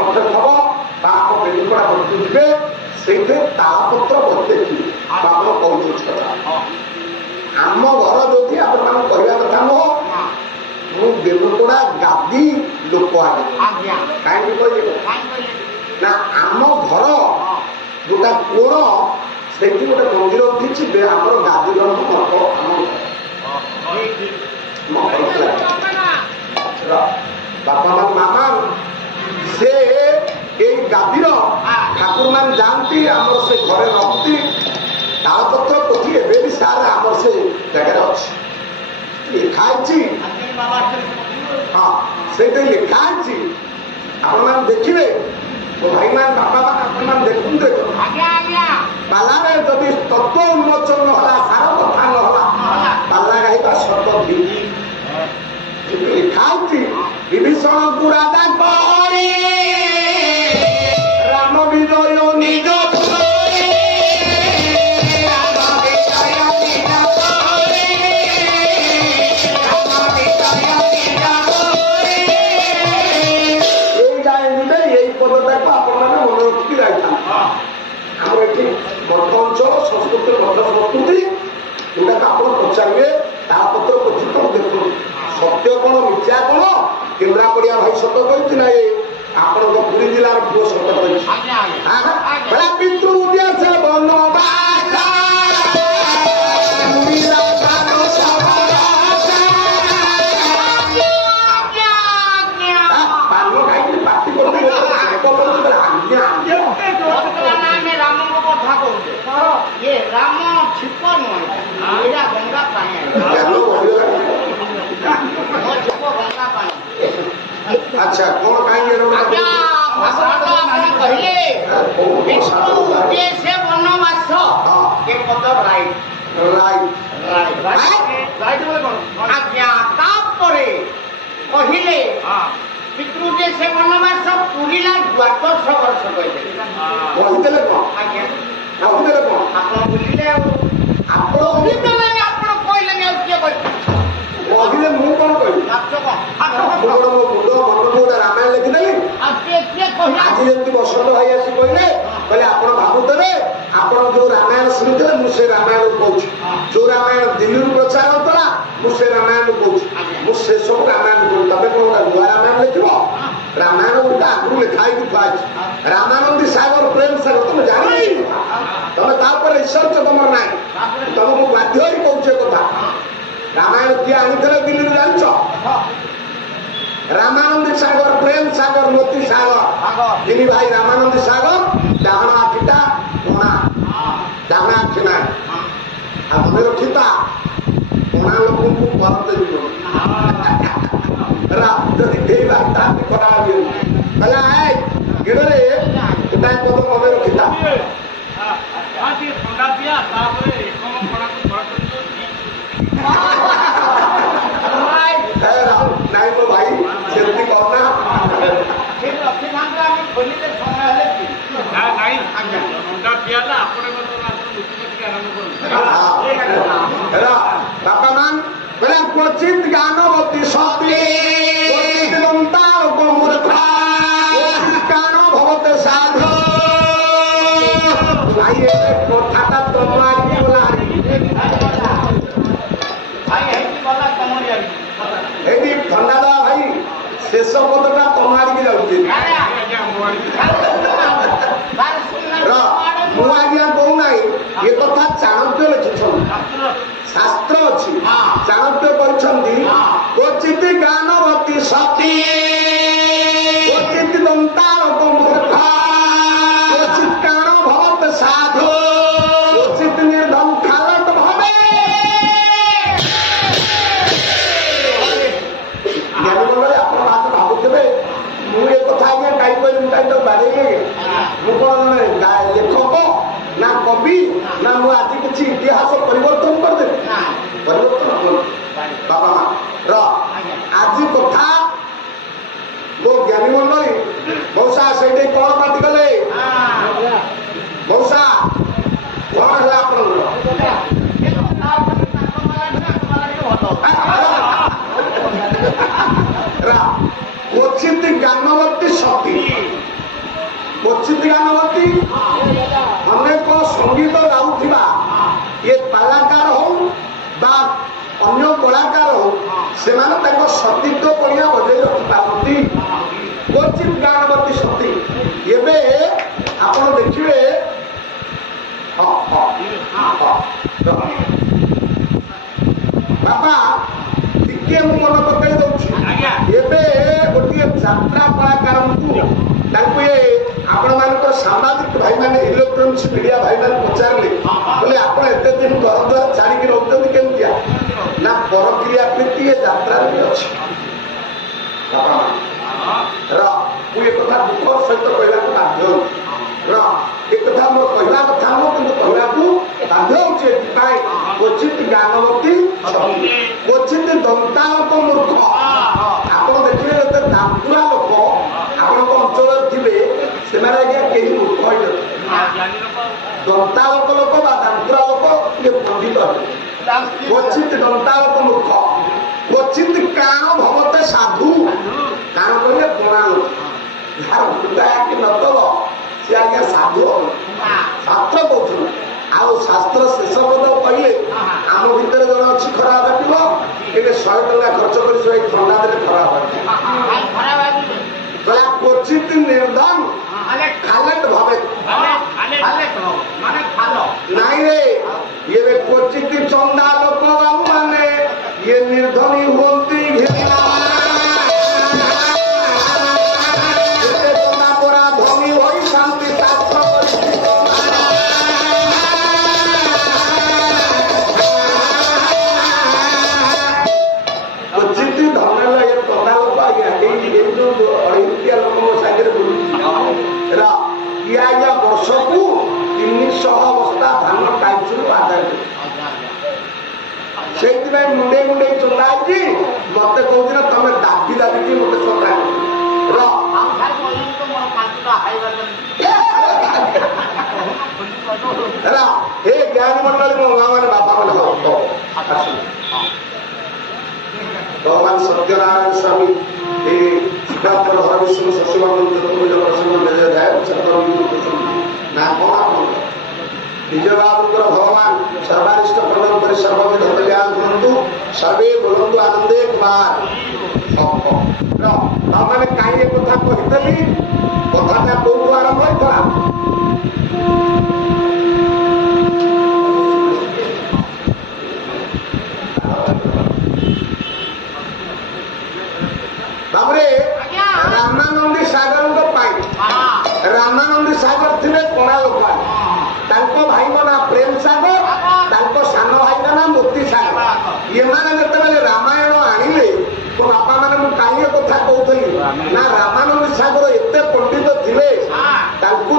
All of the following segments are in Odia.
ମଠରେ ଥବ ବା ଆମ ବେଲୁକଡ଼ା ମଠକୁ ଯିବେ, ସେଇଠି ତାଳପତ୍ର ବତେଇକି ଆପଣ କହୁଛନ୍ତି କଥା। ଆମ ଘର ଯୋଉଠି ଆପଣମାନଙ୍କୁ କହିବା କଥା ନୁହଁ, ମୁଁ ବେଲୁକଡ଼ା ଗାଦି ଲୋକ ଆଗେ କାହିଁକି କହିଲେ ନା ଆମ ଘର ଗୋଟା କୋଣ ସେଇଠି ଗୋଟେ ମନ୍ଦିର ଉଠିଛି, ଆମର ଗାଦି ମଠ ବାପା ମାନ ମାମା ସେ ଏଇ ଗାଦିର ଠାକୁର ମାନେ ଯାଆନ୍ତି, ଆମର ସେ ଘରେ ରହନ୍ତି। ତାଳପତ୍ର ପୋଥି ଏବେ ବି ସାର୍ ଆମର ସେ ଜାଗାରେ ଅଛି, ଲେଖା ହେଇଛି। ହଁ ସେଇଠି ଲେଖା ହେଇଛି, ଆପଣମାନେ ଦେଖିବେ। ଭାଇମାନେ ବାପା ମାନେ ଆପଣମାନେ ଦେଖନ୍ତୁ, ପାଲାରେ ଯଦି ତତ୍ତ୍ୱ ଉନ୍ମୋଚନ ହେଲା, ସାର କଥା ନହେଲା, ପାଲା ଗାଇବା ସତ ଠିକ୍। ଲେଖା ହେଇଛି ବିଭୀଷଣକୁ ରାଜା କହରେ ରାମ ବିଜୟ ନିଜ ଆମର ଏଠି ମଠ ଅଞ୍ଚଳ ସଂସ୍କୃତି ମଠ ସଂସ୍କୃତି ଯୋଉଟାକୁ ଆପଣ ପଚାରିବେ ତାଳପତ୍ର ପୋଥି ତ ଦେଖନ୍ତୁ ସତ୍ୟ କଣ ମିଥ୍ୟା କଣ। କେନ୍ଦ୍ରାପଡ଼ିଆ ଭାଇ ସତ କହିଛି ନା ଏ ଆପଣଙ୍କ ପୁରୀ ଜିଲ୍ଲାର ପୁଅ ସତ କହିଛି। ପିତୃ ଉଦ୍ଦେଶ୍ୟ ବନବାସ ପାନ ଖାଇକି ପାଟି କରୁଥିଲେ আচ্ছা কোন কাহিনী তারপরে কহিলে পিতৃ যে সে বনবাস পুরিলা 12 বর্ষ কহিলে কহিদেলে কোন আজ্ঞা কহিদেলে কোন আপন বুঝিলে ଆପଣ কহিদেলে আপন কইলেনি আর কি কই କହିଲେ ମୁଁ କଣ କହିବି? ମୁଁ କଣ ମୋ ମୁଣ୍ଡ ମନକୁ ଗୋଟେ ରାମାୟଣ ଲେଖିଦେଲି? ଆଜି ଯେମିତି ବସନ୍ତ ଭାଇ ଆସି କହିଲେ ଆପଣ ଭାବୁଥିବେ ଆପଣ ଯୋଉ ରାମାୟଣ ଶୁଣିଥିଲେ ମୁଁ ସେ ରାମାୟଣକୁ କହୁଛି, ଯୋଉ ରାମାୟଣ ଦିଲ୍ଲୀରୁ ପ୍ରଚାର ହଉଥିଲା ମୁଁ ସେ ରାମାୟଣକୁ କହୁଛି, ମୁଁ ସେ ସବୁ ରାମାୟଣ କହୁଛି। ତମେ କଣ ଗୋଟେ ନୂଆ ରାମାୟଣ ଲେଖିବ? ରାମାୟଣ ଗୋଟେ ଆଗରୁ ଲେଖା ହେଇକି ଥୁଆହେଇଛି। ରାମାନନ୍ଦୀ ସାଗର ପ୍ରେମ ସାଗର ତମେ ଜାଣିଛ, ତମେ ତାପରେ ରିସର୍ଚ୍ଚ ତମର ନାହିଁ, ତମକୁ ବାଧ୍ୟ ହେଇ କହୁଛେ କଥା। ରାମାୟଣ କିଏ ଆଣିଥିଲେ ଦିଲ୍ଲୀରୁ ଜାଣିଛ? ରାମାନନ୍ଦୀ ସାଗର, ପ୍ରେମ ସାଗର, ମୋତି ସାଗର, ତିନି ଭାଇ ରାମାନନ୍ଦୀ ସାଗର। ଡାହାଣ ଆଖିଟା କଣା, ଡାହାଣ ଆଖି ନାହିଁ। ଆଉ ମନେ ରଖିତା କଣା ଲୋକଙ୍କୁ କରତେ ଯିବ ଯଦି କେହି ବାର୍ତ୍ତା କରାହୁଏ କହିଲା ଗେଡ଼ରେ ଗୋଟାଏ ପଦ ମନେ ରଖିତା। ନାଇଁ ମୋ ଭାଇ ସେମିତି କହନା, ବାପା ମାନ କହିଲା କ୍ୱଚିତ ଜ୍ଞାନବତୀ ସତୀ କାଣ ଭଗତେ ସାଧୁ। ଭାଇ କଥାଟା ତମ ଆଡିକି ଗଲା, ଏଠି ଥଣ୍ଡା ଦବା ଭାଇ ଶେଷ ପଦଟା ତମ ଆଡିକି ଯାଉଛି। ମୁଁ ଆଜ୍ଞା କହୁନାହିଁ, ଏ କଥା ଚାଣକ୍ୟ ଲେଖିଛନ୍ତି, ଶାସ୍ତ୍ର ଅଛି। ଚାଣକ୍ୟ କହିଛନ୍ତି କ୍ୱଚିତ ଜ୍ଞାନବତୀ ସତୀ କ୍ୱଚିତ ଦନ୍ତାରକ ମୂର୍ଖ କ୍ୱଚିତ କାଣ ଭବତ ସାଧୁ କ୍ୱଚିତ ନିର୍ଧନ ଖାଲତ ଭବେ। ଜ୍ଞାନୀ ଆପଣ ଭାବୁଥିବେ ମୁଁ ଏ କଥା ଆଜ୍ଞା କାହିଁ କହିଲି, ମୁଁ କାହିଁ ତାକୁ ବାଡ଼େଇଲି? ମୁଁ କଣ ଲେଖକ ନା କବି ନା ମୁଁ ଆଜି କିଛି ଇତିହାସ ପରିବର୍ତ୍ତନ କରିଦେବି? ପରିବର୍ତ୍ତନ ବାପା ମା ର ଆଜି କଥା ମୋ ଜ୍ଞାନୀ ମଣ୍ଡଳୀ ମଉସା ସେଇଠି କଣ ପାଟି କଲେ? ମଉସା କଣ ହେଲା ଆପଣଙ୍କର? କ୍ୱଚିତ ଜ୍ଞାନବତୀ ସତୀ क्वचित गानवती अनेक संगीत गाउथिबा ये कलाकार हो बा अन्य कलाकार हो से सतीत्व बढ़िया बजाई रखी पारती क्वचित गानवती सती एबे आपण देखिए बाबा टिके मु मन पकड़ दउछि एबे गोटे यात्रा कलाकार आपण मानक सामाजिक भाई माने इलेक्ट्रोनिक्स मीडिया भाई माने पचारले बोले आपण एते दिन घर द्वार छाड़ी रखते केमतिया ना परक्रिया प्रीति ये यात्रा भी अछि मुझे कथा दुख सहित कहला बाध्य एक कथा मोर कहला कथा मो किंतु कहला बाध्य होचे क्वचित ज्ञानवती क्वचित दंतावत मूर्ख आपण देखिए जते दांतुरा लोक आपण अंचल थिबे सेमाने आज्ञा केही मूर्ख होय दंतावत लोक बा दांतुरा लोक ये पंडित क्वचित दंतावत मूर्ख क्वचित काण भवते साधु काण कहले पुणा लोक यार बुद्धाया कि नतल से आज्ञा साधु शास्त्र कहते आउ शास्त्र शेष पद कहले आम भितर जन अच्छी खराब बाटिब ये 100 टका खर्च कर ठंडा देने खराब बाटे क्वचित निर्धन खालेट भावे नाई रे ये क्वचित चंदा लोक बाबू माने ये निर्धनी होती धनी हो शांति क्वचित धन ये टका लोक आज्ञा जो 2.5 रुपया लोक मो सागे आज्ञा वर्ष को 300 बस्ता धान टाइम आदाय से मुंडे मुंडे चंदा मत कौन तुम दाबी दाबी मत चंदा हे ज्ञान मंडल मो गाँव मैंने बापा मैंने भगवान सत्यनारायण स्वामी सिद्धार्थ हर विष्णु शशिवर्धन ना कौन विजय बाबुकर भगवान सर्वारिष्ट प्रदान कर सर्वविध कल्याण करंतु सर्वे बोलंतु आनंदे कुमार मैंने कहीं कथा कहीदेली कथा कौन आरंभ होता रामानंदी सागर रामानंदी सागर थे कणा लोक भाई मो ना प्रेम सागर सान भाई का ना मोती सागर ये मैंने रामायण आनिले तो बापा मैंने कहीं कथा कहती ना रामानंद सागर एत पंडित थे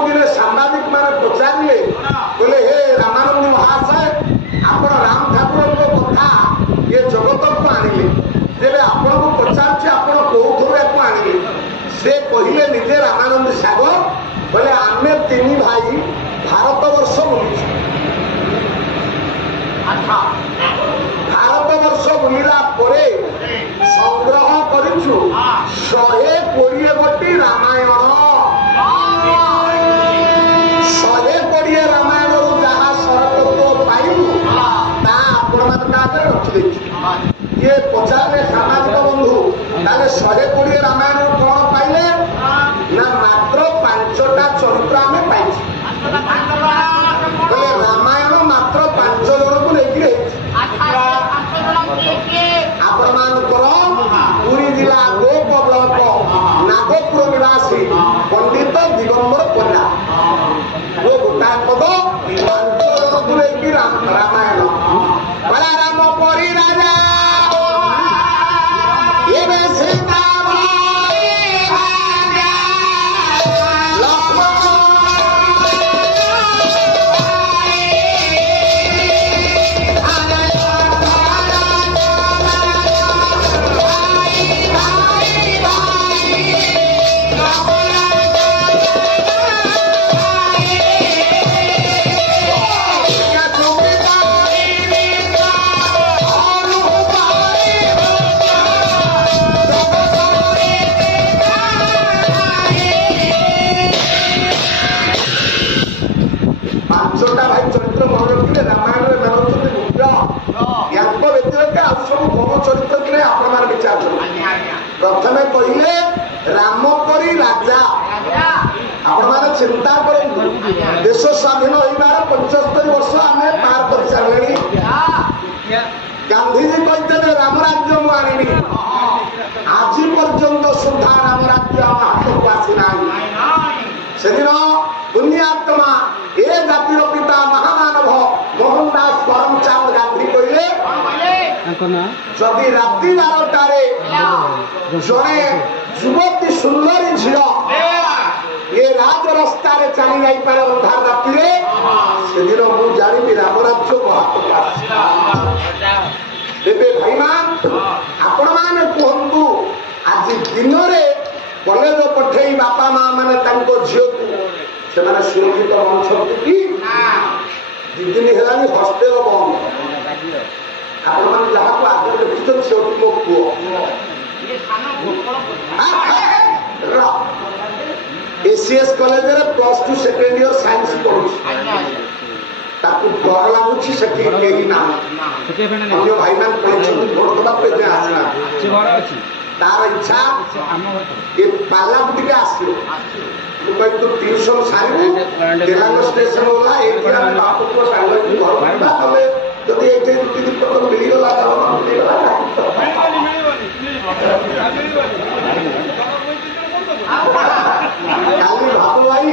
दिने सांबादिक मैंने पचारे बोले हे रामानंद महाशय आप राम ठाकुर कथा ये जगत को आनिले जब आपन को पचार आपण कौन आनिले से कहले निजे रामानंद सागर बोले आम 3 भाई भारत वर्ष बुलू भारत वर्ष बुलला संग्रह करूँ 120 गोटी रामायण 120 रामायण जहाँ सरतत्व पाइलु रखी ये पचारे सामाजिक बंधु ताले 120 रामायण कौन पाइले ना मात्र 5टा चरित्र आम पाई रामायण मात्र 5 जन को लेकिन आपण मानकर पुरी जिला गोप ब्लक नागपुर निवासी पंडित दिगंबर पंडा वो गोटा पद 5 जन को लेकिन रामायण बड़ा राम परी राजा आपण मैंने चिंता करूँ देश स्वाधीन होइबार 75 वर्ष आमे पार कर सारलेनी गांधीजी कहते राम राज्य मु आनी आज पर्यंत सुधा राम राज्य आम हाथ को आसी ना से दिन पुण्यात्मा ए जातिर पिता महामानव मोहनदास करमचंद गांधी कहले जदि राति 12टारे जड़े युवती सुंदरी झील ये राज रास्ता चली जाई पारे अंधार राति से दिन मु जानी राम राज्य तेरे भाई मान आपण माने कहतु आज दिन में कॉलेज पठे बापा माँ मैंने झील को से सुरक्षित बंद कि 2 दिन है हस्टेल बंद आपण मैंने जहाँ को आगे देखुन से मो पु एसीएस कॉलेज में +2 सेकेंड ईयर साइंस पढ़ुँ डर लगुच ना भाई मान आसना तार इच्छा ये पाला टे आस तू ट्यूशन सारू तेलांग स्टेशन होला बाप को सांग जदि ये 2-3 दिन मिलगला काली भाव भाई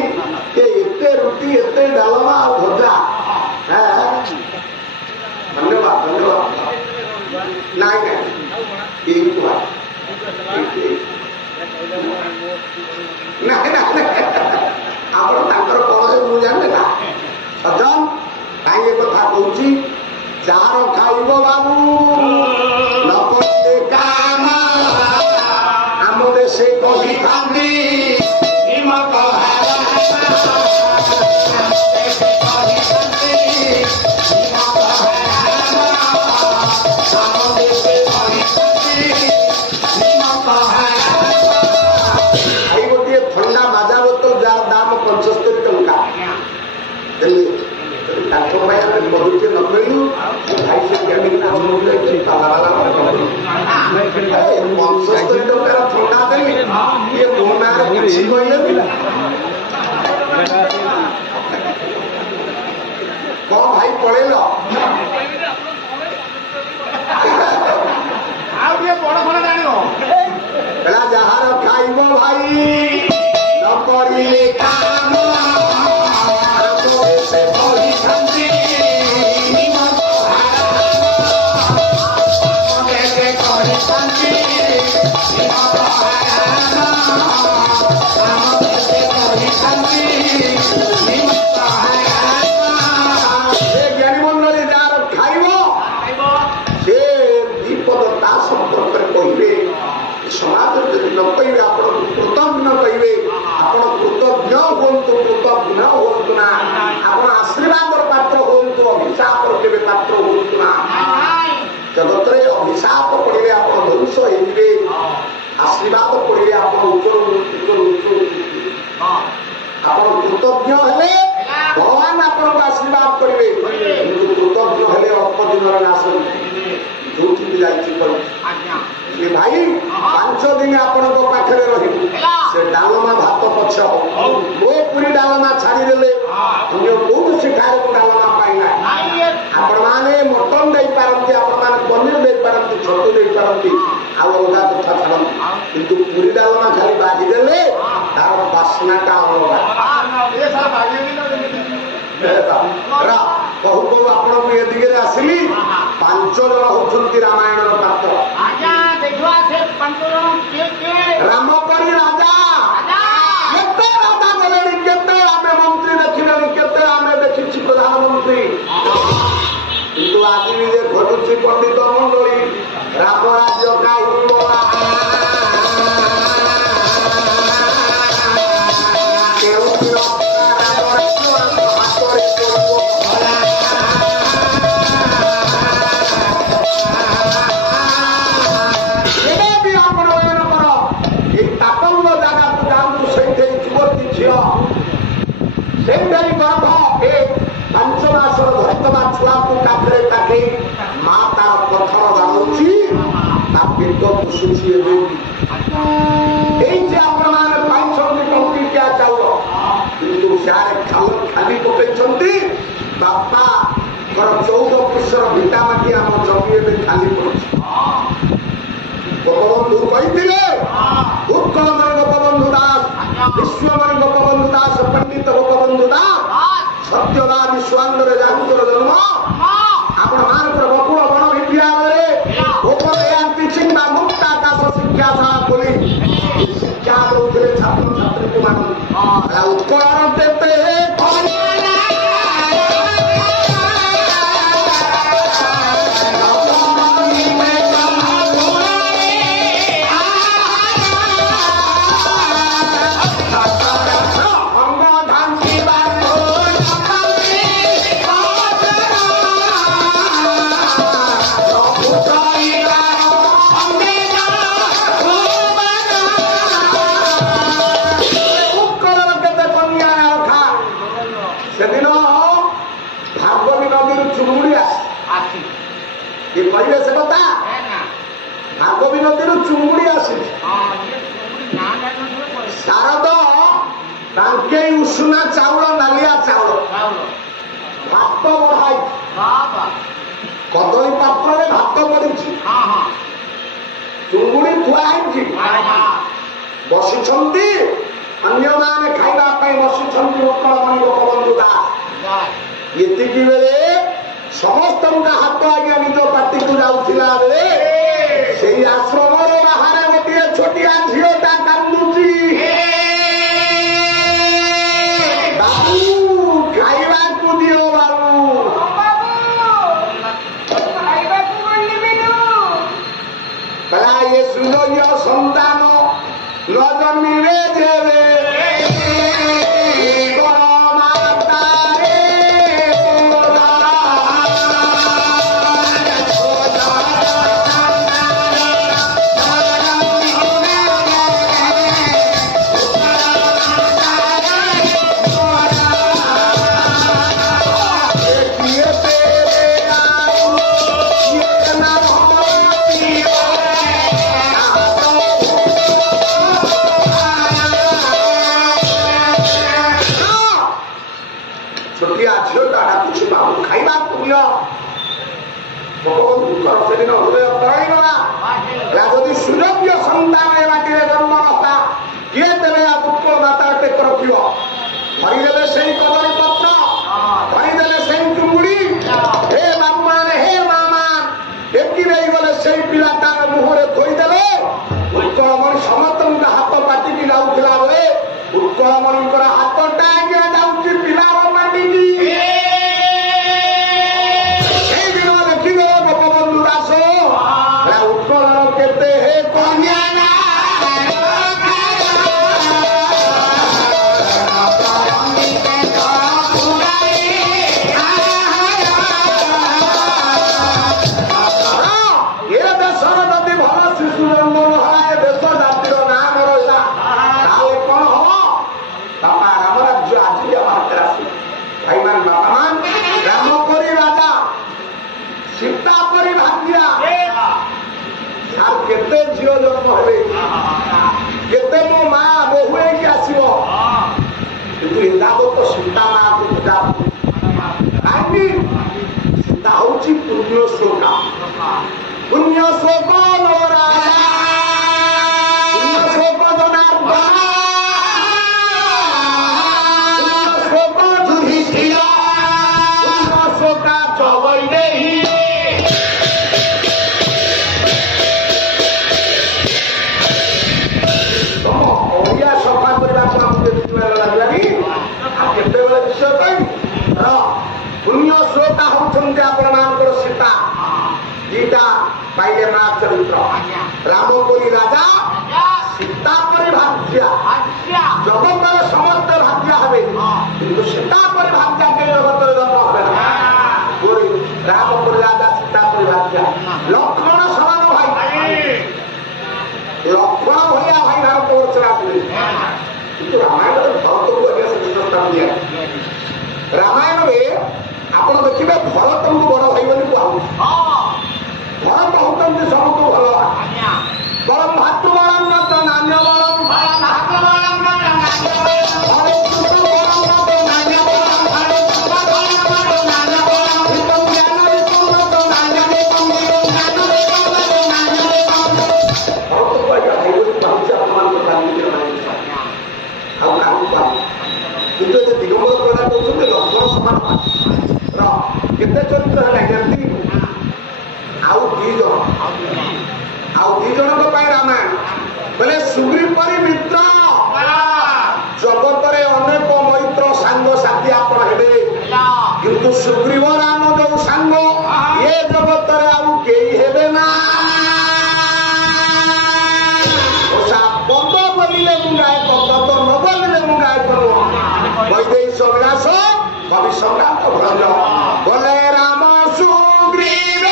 एते रुटी एते डालमा और भजा धन्यवाद धन्यवाद नाई कौन मुझे जाने ना सजन कहीं कथा कहूँ जार खाइब बाबू न करते काम आम देशे कही खाती थंडा माजा बोतल जार दाम 75 टंका बहुत न मिलू भाई से पाला 75 टंकार थंडा देवी ये मोहना किसी कौन भाई पड़ेल जार खाइब भाई न करिले काम ज्ञानीमंडली जार खाइब से विपदता संपर्क कहे समाज यदि न कहे आप कृतज्ञ कहे आप कृतज्ञ हूँ कृतज्ञ हूँ ना आप आशीर्वाद पात्र हूँ अभिशाप के पात्र हूँ ना जगत में अभिशाप पड़े आप ध्वंस हो आशीर्वाद पड़े आप आप कृतज्ञ हेले भगवान आपको आशीर्वाद करेंगे कृतज्ञ हेले अल्प दिन नाश जो भाई 5 दिन आपण पाखे रही से डालमा भात पक्ष वो पूरी डालमा छाड़ीदे अन्य कौन शिखार को डालमा पाइना आपण मैंने मटन दे पारती आपण मैंने पनीर दे पारती छतु दे पारती अलगा कथा छाड़ती किंतु पूरी डालमा खाली बाजिदेले तार बास्नाटा अलगा कहू कहू आपण ये दिगे आसली 5 जन होती रामायण पात्र रामपरी राजा केते राजा देले केते आमे मंत्री देखिले केते आमे देखिछि प्रधानमंत्री किंतु आज भी जे घटुछि पंडित मंडली राम राज्य काहिबो छुआ को काखरे ताके माँ तार पत्थर दाउची ता पेट पुसुची एबे एई जे आपण माने पाइछन टंकी क्या चाउल ସିଆଡ଼େ ଖାଲି ପକେଇଛନ୍ତି। ବାପା 14 ପୁରୁଷର ଭିଟା ମାଟି ଆମ ଜମି ଏବେ ଖାଲି ପଡୁଛି। ଗୋପବନ୍ଧୁ କହିଥିଲେ ଉତ୍କଳମଣି ଗୋପବନ୍ଧୁ ଦାସ, ବିଶ୍ୱମଣି ଗୋପବନ୍ଧୁ ଦାସ, ପଣ୍ଡିତ ଗୋପବନ୍ଧୁ ଦାସ, ସତ୍ୟବାଦୀ ସୁଆଣ୍ଡରେ ଯାହାଙ୍କର ଜନ୍ମ ଆପଣ ମାନଙ୍କର ବକୁଳ ବଣ ବିଦ୍ୟାଳୟରେ ଟିଚିଂ ବା ମୁକ୍ତ ଆକାଶ ଶିକ୍ଷା ସାହା ବୋଲି ଶିକ୍ଷା ଦଉଥିଲେ ଛାତ୍ରଛାତ୍ରୀଙ୍କୁ ମାନଙ୍କୁ। ଉତ୍କଳର କେତେ କହିବେ ସେ କଥା। ଭାଗବୀ ନଦୀରୁ ଚୁଙ୍ଗୁଡି ଆସିଛି। ଶାରଦ ତାଙ୍କେଇ ଉଷୁନା ଚାଉଳ, ନାଲିଆ ଚାଉଳ, ଭାତ ବଢାଇ କଦଳୀ ପାତ୍ରରେ ଭାତ ପଡିଛି, ଚୁଙ୍ଗୁଡି ଥୁଆ ହେଇଛି, ବସିଛନ୍ତି ଅନ୍ୟମାନେ ଖାଇବା ପାଇଁ ବସିଛନ୍ତି ଉତ୍କଳମଣି ଗୋପବନ୍ଧୁ ଦାସ। ଏତିକି ବେଳେ ସମସ୍ତଙ୍କ ହାତ ଆଜ୍ଞା ନିଜ ପାଟିକୁ ଯାଉଥିଲା ବେଳେ ସେଇ ଆଶ୍ରମର ବାହାରେ ଗୋଟିଏ ଛୋଟିଆ ଝିଅଟା କାନ୍ଦୁଛି। ବାବୁ ଖାଇବାକୁ ଦିଅ, ବାବୁ କହିଲା ଏ ସୁନ୍ଦର ସନ୍ତାନ ନ ଜନ୍ମିବେ ଯେବେ ଯଦି ସୁଯୋଗ୍ୟ ସନ୍ତାନ ଏ ମାଟିରେ ଜନ୍ମ ନତା କିଏ ତେବେ ଉତ୍କଳ ମାତା ଟେକ ରଖିବ? ଧରିଦେଲେ ସେଇ କଦଳୀ ପତ୍ର, ଧରିଦେଲେ ସେଇ ଚୁଙ୍ଗୁଡି। ହେ ବାବୁମାନେ, ହେ ମା ମାନ, ଟେକି ଦେଇଗଲେ ସେଇ ପିଲାଟାର ମୁହଁରେ ଥୋଇଦେଲେ। ଉତ୍କଳମଣି ସମସ୍ତଙ୍କ ହାତ କାଟିକି ଯାଉଥିଲା ବେଳେ ଉତ୍କଳମଣିଙ୍କର ହାତଟା ଆଜ୍ଞା ଯାଉଛି ପିଲାର ମାଟିକି। କେତେ ହେ କନ୍ୟା ଏ ଦେଶର ଯଦି ଭଲ ଶିଶୁ ଜନ୍ମ ହେଲା, ଏ ଦେଶ ଜାତିର ନାମ ରହିଲା, ତାହେଲେ କଣ ହବ? ବାପା ରାମ ରାଜ୍ୟ ଆଜି ଆମର ଆସିବ। ଭାଇମାନ, ବାପାମାନ, ରାମ ପରି ରାଜା, ସୀତା ପରି ଭାଗ୍ୟା, আর কেতে ঝিও জন্ম হবে, কেতে মো মা বহু ହେଇକି ଆସିବ, କିନ୍ତୁ ଇନ୍ଦାବତ ସୀତା ମାକୁ ପୂଜା। କାହିଁକି? ସୀତା ହଉଛି ପୁଣ୍ୟ ଶ୍ଲୋକା, ପୁଣ୍ୟ ଶ୍ଲୋକ ନରା, ପୁଣ୍ୟ ଶ୍ଲୋକ ଜନାର୍ଦ୍ଦନ, ପୁଣ୍ୟ ଶ୍ଲୋକ ଯୁଧିଷ୍ଠିର, ପୁଣ୍ୟ ଶ୍ଲୋକା ଚବୈଦେହୀ। କେତେବେଳେ ବିଷୟ କହିବି? ପୁଣ୍ୟ ଶ୍ରୋତା ହଉଛନ୍ତି ଆପଣ ମାନଙ୍କର ସୀତା। ଦିଟା ପାଇଲେ ମା ଚରିତ୍ର, ରାମ ପରି ରାଜା, ସୀତା ପରି ଭାଗ୍ୟା। ଜଗତର ସମସ୍ତେ ଭାଗ୍ୟା ହେବେ, କିନ୍ତୁ ସୀତା ପରି ଭାଗ୍ୟା କେହି ଜଗତରେ ଜନ୍ମ হবে না। ରାମ ପରି ରାଜା, ସୀତା ପରି ଭାଗ୍ୟା। ଲକ୍ଷ୍ମଣ ସମାନ ଭାଇ, ଲକ୍ଷ୍ମଣ ଭଳିଆ ଭାଇ ଭାରତ ବର୍ଷରେ ଆସିଲେ। କିନ୍ତୁ ରାମାୟଣରେ ଭରତକୁ ଆଜ୍ଞା ଶ୍ରେଷ୍ଠତା ଦିଆ। ରାମାୟଣରେ ଆପଣ ଦେଖିବେ ଭରତଙ୍କୁ ବଡ ଭାଇ ବୋଲି କୁହାହଉଛି। ଭରତ ହଉଛନ୍ତି ସବୁଠୁ ଭଲ। ବରଂ ଭାତୃ ବରଂ ନାନ୍ୟ ବରଂ କିନ୍ତୁ ଏ ଦିଗମ୍ବର ପ୍ରଧାନ କହୁଛନ୍ତି ଲକ୍ଷ୍ମଣ ସମାନ ର କେତେ ଚରିତ୍ର ହେଲା ଯେମିତି ଆଉ ଦି ଜଣଙ୍କ ପାଇଁ ରାମାୟଣ ବୋଲେ ସୁଗ୍ରୀବ ପରି ମିତ୍ର ଜଗତରେ ଅନେକ ମୈତ୍ର ସାଙ୍ଗ ସାଥୀ ଆପଣ ହେବେ କିନ୍ତୁ ସୁଗ୍ରୀବ ରାମ ଯୋଉ ସାଙ୍ଗ ଏ ଜଗତରେ ଆଉ କେହି ହେବେ ନା। ପଦ ବୋଲିଲେ ମୁଁ ଗାୟକ ପଦ ନ ବୋଲିଲେ ମୁଁ ଗାୟକ ନୁହଁ। ବୈଦେହୀଶ ବିଳାସ କବି ସମ୍ରାଟ ଭଞ୍ଜ ବୋଲେ ରାମ ସୁଗ୍ରୀବ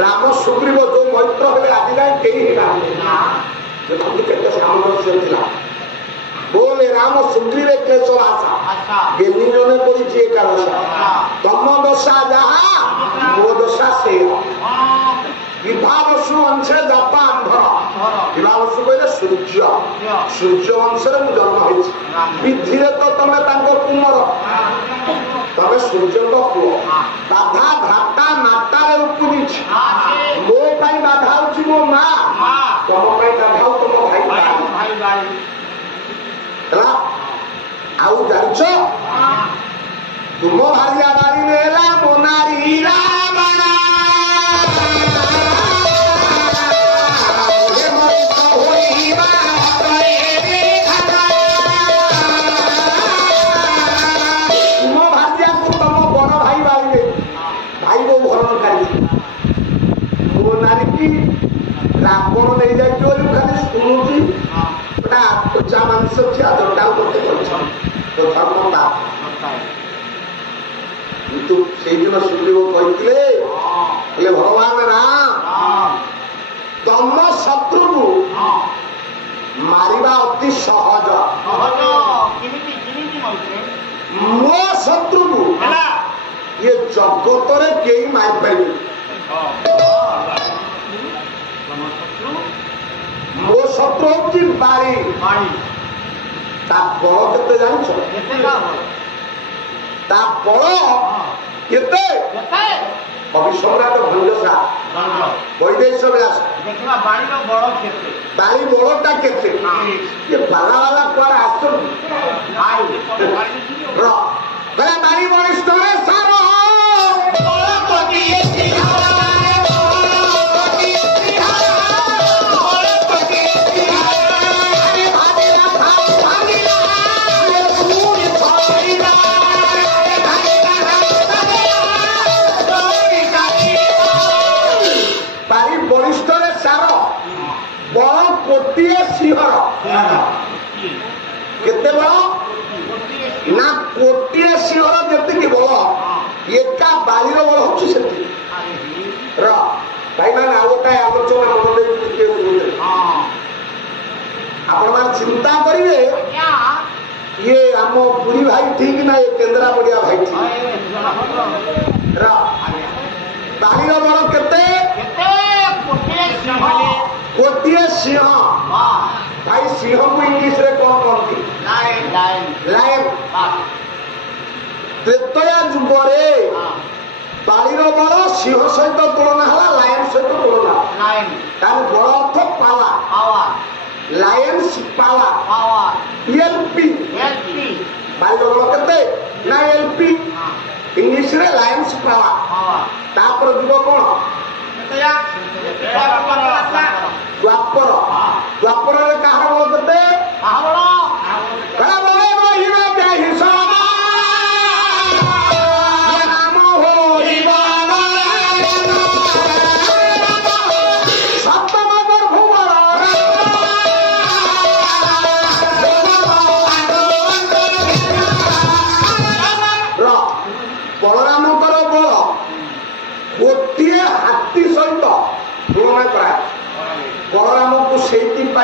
ରାମ ସୁଗ୍ରୀବ ଯୋଉ ମୈତ୍ର ହେଲେ ଆଜି ଯାଏ କେହି ଦେଖନ୍ତୁ କେତେ ସାମଞ୍ଜସ୍ୟ ଥିଲା। ବୋଲେ ରାମ ସୁଗ୍ରୀବେ କ୍ଲେଶ ଆଶା ବେନି ଜଣେ କରିଛି ଏକାଦଶା ତମ ଦଶା ଯାହା ମୋ ଦଶା ସେ ବିଭାବସୁ ଅଂଶେ ଜାପା ଆମ୍ଭର ବିଭାବସୁ କହିଲେ ସୂର୍ଯ୍ୟ ଅଂଶରେ ମୁଁ ଜନ୍ମ ହେଇଛି ବିଧିରେ ତ ତମେ ତାଙ୍କ କୁମର ତମେ ସୂର୍ଯ୍ୟଙ୍କ ପୁଅ ବାଧା ଘାଟା ନାଟାରେ ଉପୁଜିଛି ମୋ ପାଇଁ ବାଧା ହଉଛି ମୋ ମା ତମ ପାଇଁ ବାଧା ହଉ ତମ ଭାଇ ହେଲା। ଆଉ ଜାଣିଛ ତୁମ ଭାରିଆ ବାରି ନେଲା ମୋ ନାରୀ ରାବଣ ରାବଣ ନେଇଯାଇଛି ବୋଲି ମୁଁ ଖାଲି ଶୁଣୁଛି ଗୋଟା କୋଚା ମାଂସ ଖିଆ ଦଣ୍ଡାଉ ମତେ କିନ୍ତୁ ସେଇଦିନ ସୁଗ୍ରୀବ କହିଥିଲେ ହେଲେ ଭଗବାନ ରାମ ତମ ଶତ୍ରୁକୁ ମାରିବା ଅତି ସହଜ ମୋ ଶତ୍ରୁକୁ ଇଏ ଜଗତରେ କେହି ମାରିପାରିବେ ମୋ ଶତ୍ରୁ ହଉଛି ବାରି ତା ବଳ କେତେ ଜାଣିଛ ତା ବଳ କେତେ କବି ସମ୍ରାଟ ଭଞ୍ଜସା ବୈଦେହୀଶ ବିଳାସ ବାରି ବଳଟା କେତେ ଇଏ ବାଲା କୁଆଡେ ଆସୁଛନ୍ତି ବାରି ବରିଷ୍ଠରେ ସାର ଗୋଟିଏ ସିଂହର କେତେ ବଳ ନା ଗୋଟିଏ ସିଂହର ଯେତିକି ବଳ ଏକା ବାଲିର ବଳ ହଉଛି ସେତିକି ଭାଇ ମାନେ ଆଉ ଗୋଟେ ଆଲୋଚନା ମନ ଦେଇକି ଆପଣ ମାନେ ଚିନ୍ତା କରିବେ ଇଏ ଆମ ପୁରୀ ଭାଇ ଠିକ ନା ଏ କେନ୍ଦ୍ରାପଡ଼ିଆ ଭାଇ ଠିକ ବାଲିର ବଳ କେତେ ଗୋଟିଏ ସିଂହ ଭାଇ ସିଂହକୁ ଇଂଲିଶରେ କଣ କହନ୍ତି ଲାୟନ ତ୍ରେତୟା ଯୁଗରେ ବାଳିର ବଳ ସିଂହ ସହିତ ତୁଳନା ହେଲା ଲାୟନ ସହିତ ତୁଳନା ତାର ବଳ ଅର୍ଥ ପାଲା ଲାୟନ୍ସ ପାଲା ଏଲପି ବାଳିର ବଳ କେତେ ନା ଏଲପି ଇଂଲିଶରେ ଲାୟନ୍ସ ପାଲା ତାପରେ ଯୁଗ କଣ ଦ୍ୱାପରରେ କାହାର ବଳ କେତେ ବଳରାମଙ୍କର ବଳ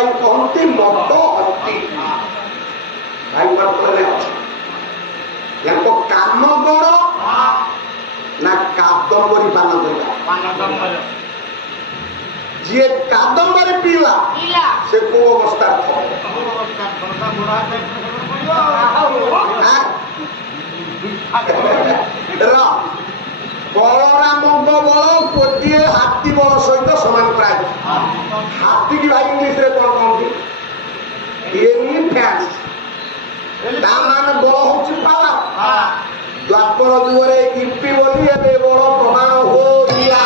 ପାଇଁ କହନ୍ତି ମଦ ହନ୍ତି। ଭାଇ ବର୍ତ୍ତମାନ ଅଛି ୟାଙ୍କ କାମ କଣ ନା କାଦମ୍ବରୀ ପାନ କରିବା। ଯିଏ କାଦମ୍ବରୀ ପିଇଲା ସେ କୋଉ ଅବସ୍ଥାରେ ବଳରାମଙ୍କ ବଳ ଗୋଟିଏ ହାତୀ ବଳ ସହିତ ସମାନ ପ୍ରାୟ। ହାତୀ କି ଭାଇ ଇଂଲିଶରେ କଣ କହନ୍ତି? ଏଲିଫ୍ୟାଣ୍ଟ। ତା ମାନେ ବଳ ହଉଛି ପାଲା। ଦ୍ୱାପର ଯୁଗରେ ଇମ୍ପି ବୋଲି ଏବେ ବଳ ପ୍ରମାଣ ହୋଇଲା।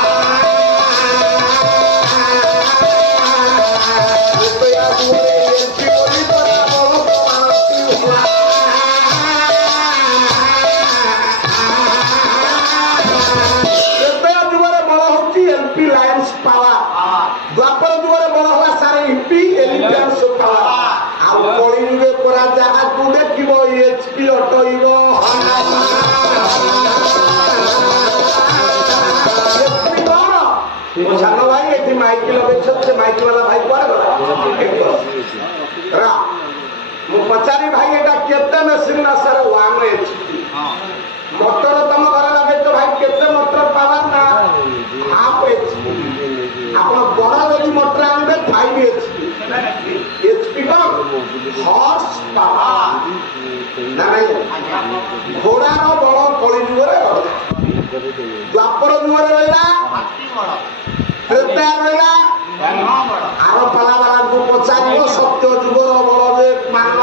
ଦ୍ୱାପର ଯୁଗରେ ବଳ ହେଲା ସାରା ଇମ୍ପି ଏଲିଫ୍ୟାଣ୍ଟ ପାଲା। ଆଉ କଳି ଯୁଗେ ପରା ଯାହାକୁ ଦେଖିବ ଏଚପି ଅଟଇବ। ମୋ ସାନ ଭାଇ ଏଠି ମାଇକି ଲଗେଇଛନ୍ତି, ସେ ମାଇକି ବାଲା ଭାଇ କୁଆଡେ ଗଲା? ମୁଁ ପଚାରି ଭାଇ ଏଇଟା କେତେ ମେସିନ୍ ନା ସାର୍? 1 HP। ମୋଟର ତମ ଘରେ ଲଗେଇଛ ଭାଇ କେତେ ମୋଟର ପାୱାର? ନା 1/2 HP। ଆପଣ ବଡ ଯଦି ମୋଟର ଆଣିବେ 5 HP। HP କଣ? ହର୍ସ ପାୱାର ନା ନାଇଁ? ଘୋଡାର ବଳ କଳି ଯୁଗରେ ରହିଲା, ଦ୍ୱାପର ଯୁଗରେ ରହିଲା, ତ୍ରେତୟା ରହିଲା। ଆର ପାଲା ବାଲାଙ୍କୁ ପଚାରିବ ସତ୍ୟ ଯୁଗର ବଳ ଯେ ମାନ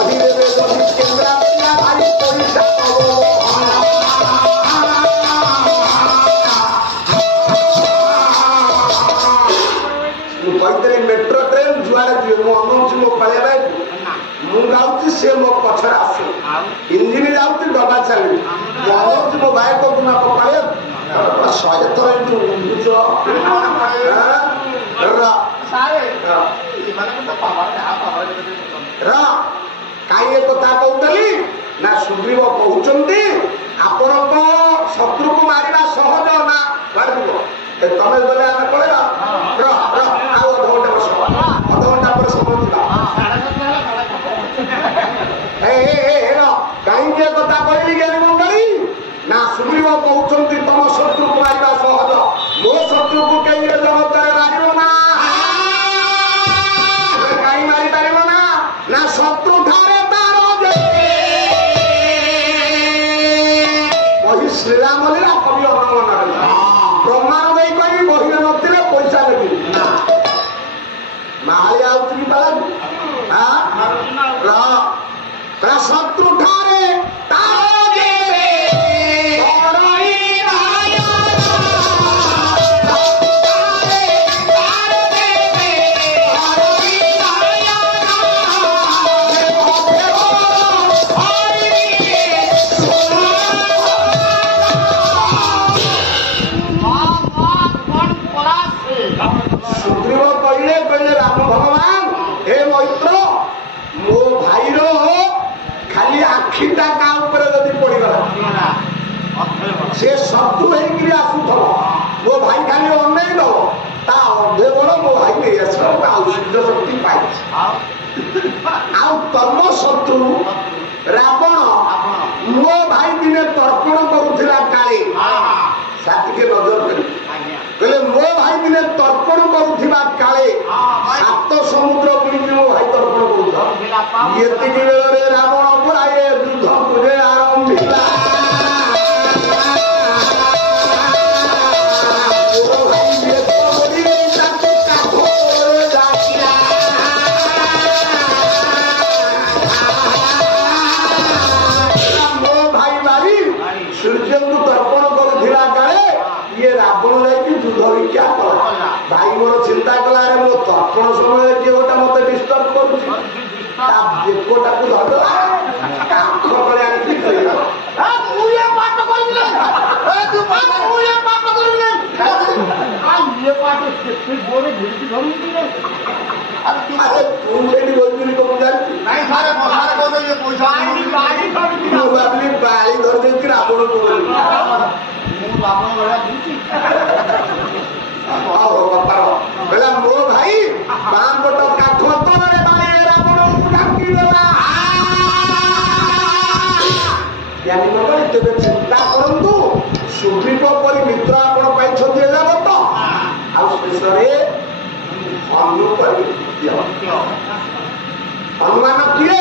ଅଧିଦେବେ ଯଦି କେନ୍ଦ୍ରା ଭାଇ ପଇସା ମୁଁ କହିଥିଲି ମେଟ୍ରୋ ଟ୍ରେନ ଯୁଆଡେ ଯିବେ ମୁଁ ଅନଉଛି ମୋ ପାଳିଆ ଭାଇ, ମୁଁ ଯାଉଛି ସେ ମୋ ପଛରେ ଆସିବ, ଇଞ୍ଜିନ ଯାଉଛି ଡବା ଚାଲିବି, ମୁଁ ଅନଉଛି ମୋ ଭାଇ କହୁଛି ନା ପକାଳେ 100 ଥର ଏମିତି ଉଣ୍ଡୁଛ। କାହିଁ ଏ କଥା କହୁଥିଲି ନା ସୁଗ୍ରୀବ କହୁଛନ୍ତି ଆପଣଙ୍କ ଶତ୍ରୁକୁ ମାରିବା ସହଜ ନା ମାରିବ ତମେ ଗଲେ ଆମେ ପଳେଇବା। ଆଉ ଅଧଘଣ୍ଟା ବସ, ଅଧଘଣ୍ଟା ପରେ ସମୟ ଥିଲା। କାହିଁକି ଏ କଥା କହିଲି ଜ୍ଞାନୀ ମଣ୍ଡଳୀ? ନା ସୁଗ୍ରୀବ କହୁଛନ୍ତି ତମ ଶତ୍ରୁକୁ ମାରିବା ସହଜ, ମୋ ଶତ୍ରୁକୁ କେହି ଏ ଜଗତରେ ମାରିବ ନା। କାହିଁ ମାରିପାରିବ ନା? ନା ଶତ୍ରୁ ଠାରେ ତାର ବହି ଶ୍ରୀରାମ ଲୀଳା କବି ଅନମନରେ ପ୍ରମାଣ ଦେଇ କହିବି ବହିରେ ନଥିଲେ ପଇସା ଦେବି ନା। ମାହାଳିଆ ଆଉଥିଲି ପାଲାକୁ ଶତ୍ରୁ ଠାରେ ତାର ରାମ ଭଗବାନ ହେ ମୈତ୍ର ମୋ ଭାଇର ଖାଲି ଆଖିଟା କା ଉପରେ ଯଦି ପଡିଗଲା ସେ ଶତ୍ରୁ ହେଇକିରି ଆସୁଥିବ, ମୋ ଭାଇ ଖାଲି ଅନେଇ ଦବ, ତା ଅଧେ ବଳ ମୋ ଭାଇ ନେଇ ଆସିବ, ଆଉ ସୂର୍ଯ୍ୟ ଶକ୍ତି ପାଇଛି। ଆଉ ତମ ଶତ୍ରୁ ରାବଣ ମୋ ଭାଇ ଦିନେ ତର୍ପଣ କରୁଥିଲା କାଳେ, ଟିକେ ନଜର କରି କହିଲେ ମୋ ଭାଇ ଦିନେ ତର୍ପଣ କରୁଥିବା କାଳେ 7 ସମୁଦ୍ର ବୁଲିକି ମୋ ଭାଇ ତର୍ପଣ କରୁଥିଲା। ଏତିକି ବେଳରେ ରାବଣ ପୁରା ଏ ଯୁଦ୍ଧ ପୁରେ ଆରମ୍ଭିଲା। ମୋ ଭାଇ ମାରି ସୂର୍ଯ୍ୟଙ୍କୁ ତର୍ପଣ କରୁଥିଲା କାଳେ ଇଏ ରାବଣ ଯାଇକି ଯୁଦ୍ଧ ଭିକ୍ଷା କଲା। ଭାଇ ମୋର ଚିନ୍ତା କଲାରେ ମୋ ତର୍ପଣ ସମୟରେ କିଏ ଗୋଟେ ମତେ ଡିଷ୍ଟର୍ବ କରୁଛି, ତା ବେକଟାକୁ ଧରିଦେଲା, କାଖ ତଳେ ଆଣିକି ବାଳି ଧରି ଦେଇକି ରାବଣ ଜ୍ଞାନୀ ମଣ୍ଡଳୀ ତେବେ ଚିନ୍ତା କରନ୍ତୁ ସୁଗ୍ରୀବ ପରି ମିତ୍ର ଆପଣ ପାଇଛନ୍ତି ଏ ଯାବତ ଆଉ ଶେଷରେ ହନୁ ପରି ହନୁମାନ କିଏ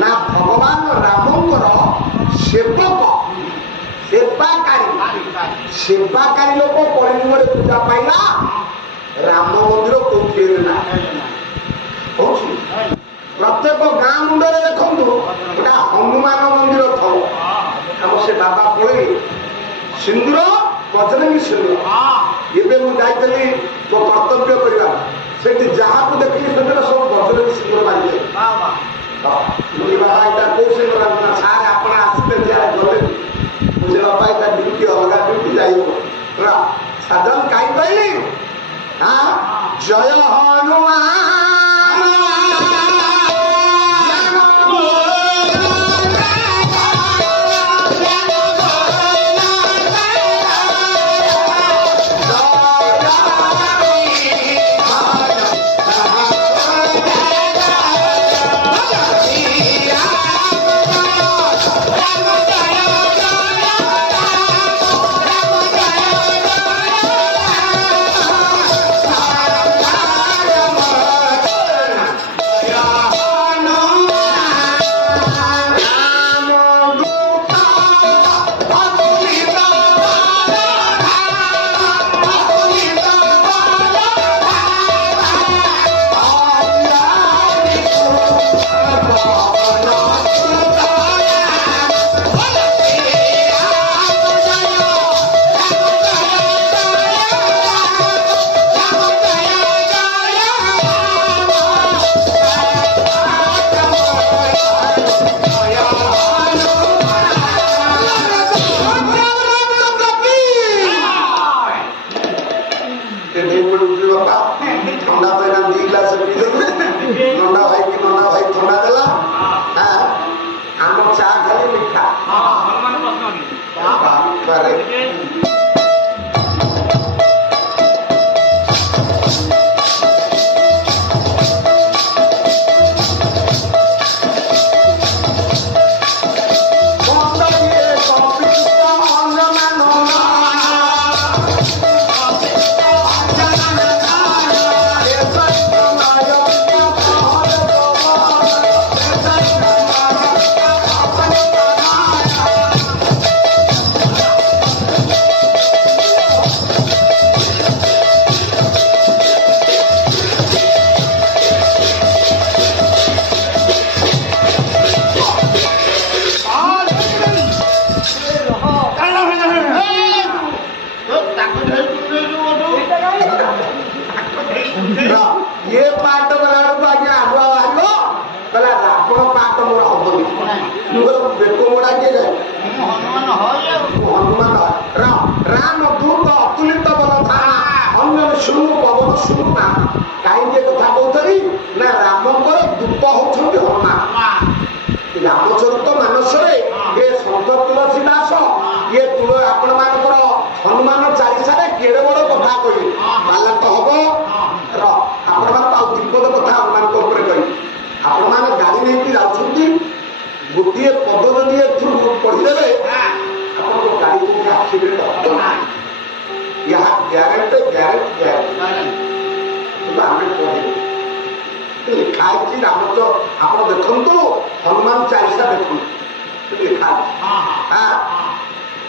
ନା ଭଗବାନ ରାମଙ୍କର ସେବକ ସେବାକାରୀ ଲୋକ କଳିଯୁଗରେ ପୂଜା ପାଇଲା ରାମ ମନ୍ଦିର କୋଉଠି ନା ହଉଛି ପ୍ରତ୍ୟେକ ଗାଁ ମୁଣ୍ଡରେ ଦେଖନ୍ତୁ ଗୋଟା ହନୁମାନ ମନ୍ଦିର ଥାଉ ଆମ ସେ ବାବା ପଳେଇ ସିନ୍ଦୁର ବଜରଙ୍ଗୀ ସିନ୍ଦୁର ଏବେ ମୁଁ ଯାଇଥିଲି ମୋ କର୍ତ୍ତବ୍ୟ କରିବା ସେଠି ଯାହାକୁ ଦେଖିଲି ସେଥିରେ ସବୁ ବଜରଙ୍ଗୀ ସିନ୍ଦୁର ମାରିଥିଲେ ବାବା ଏଇଟା କୋଉ ସିନ୍ଦୁର ସାର୍ ଆପଣ ଆସିଲେ ଯାହା ଗଲେ ବୁଝିଲା ବାବା ଏଇଟା ଡ୍ୟୁଟି ଅଲଗା ଡ୍ୟୁଟି ଯାଇବ ସାଧନ କାହିଁ କହିଲି ଜୟ ହନୁମାନ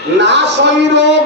ना शरीरो